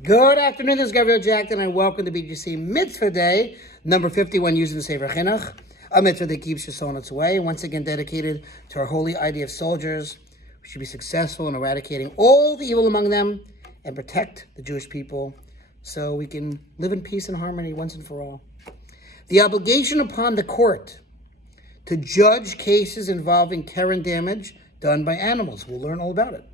Good afternoon, this is Gabriel Jackson, and welcome to BJC Mitzvah Day, number 51, using the Sefer Chinuch, a mitzvah that keeps your soul on its way, once again dedicated to our holy idea of soldiers who should be successful in eradicating all the evil among them and protect the Jewish people so we can live in peace and harmony once and for all. The obligation upon the court to judge cases involving Keren damage done by animals. We'll learn all about it.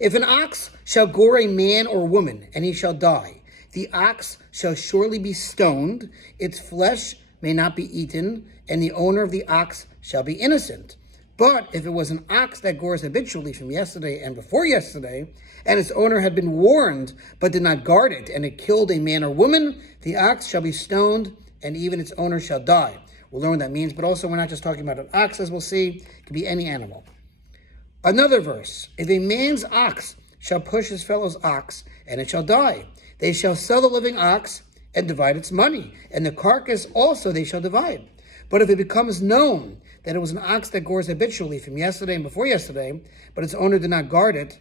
If an ox shall gore a man or woman, and he shall die, the ox shall surely be stoned, its flesh may not be eaten, and the owner of the ox shall be innocent. But if it was an ox that gores habitually from yesterday and before yesterday, and its owner had been warned but did not guard it, and it killed a man or woman, the ox shall be stoned, and even its owner shall die. We'll learn what that means, but also we're not just talking about an ox, as we'll see. It can be any animal. Another verse, if a man's ox shall push his fellow's ox, and it shall die, they shall sell the living ox and divide its money, and the carcass also they shall divide. But if it becomes known that it was an ox that gores habitually from yesterday and before yesterday, but its owner did not guard it,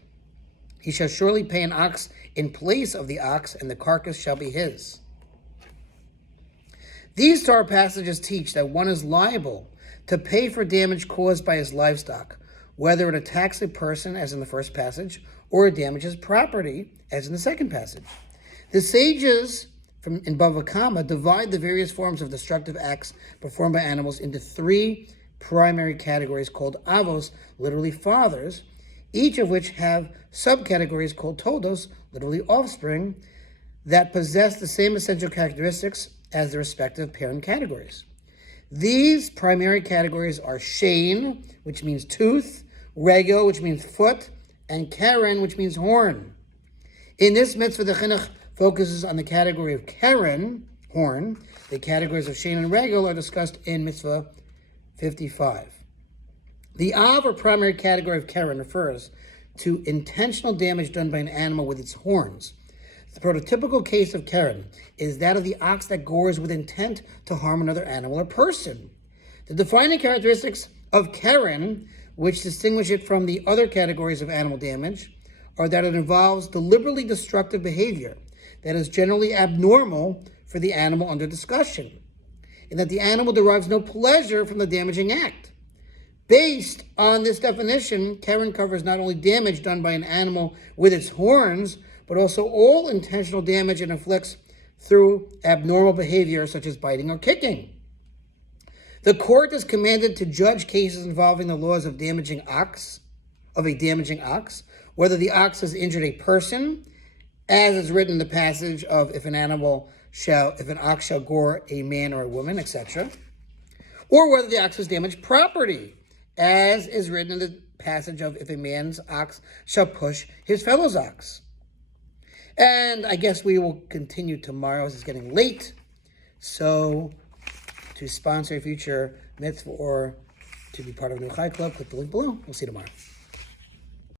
he shall surely pay an ox in place of the ox, and the carcass shall be his. These Torah passages teach that one is liable to pay for damage caused by his livestock, whether it attacks a person, as in the first passage, or it damages property, as in the second passage. The sages in Bava Kama divide the various forms of destructive acts performed by animals into three primary categories called avos, literally fathers, each of which have subcategories called todos, literally offspring, that possess the same essential characteristics as the respective parent categories. These primary categories are shein, which means tooth, regel, which means foot, and keren, which means horn. In this mitzvah, the chinuch focuses on the category of keren, horn. The categories of shein and regel are discussed in mitzvah 55. The av, or primary category of keren, refers to intentional damage done by an animal with its horns. The prototypical case of keren is that of the ox that gores with intent to harm another animal or person. The defining characteristics of keren, which distinguish it from the other categories of animal damage, are that it involves deliberately destructive behavior that is generally abnormal for the animal under discussion, and that the animal derives no pleasure from the damaging act. Based on this definition, Keren covers not only damage done by an animal with its horns, but also all intentional damage it inflicts through abnormal behavior such as biting or kicking. The court is commanded to judge cases involving the laws of a damaging ox, whether the ox has injured a person, as is written in the passage of if an ox shall gore a man or a woman, etc., or whether the ox has damaged property, as is written in the passage of if a man's ox shall push his fellow's ox. And I guess we will continue tomorrow as it's getting late. So to sponsor a future mitzvah or to be part of a new Chai Club, click the link below. We'll see you tomorrow.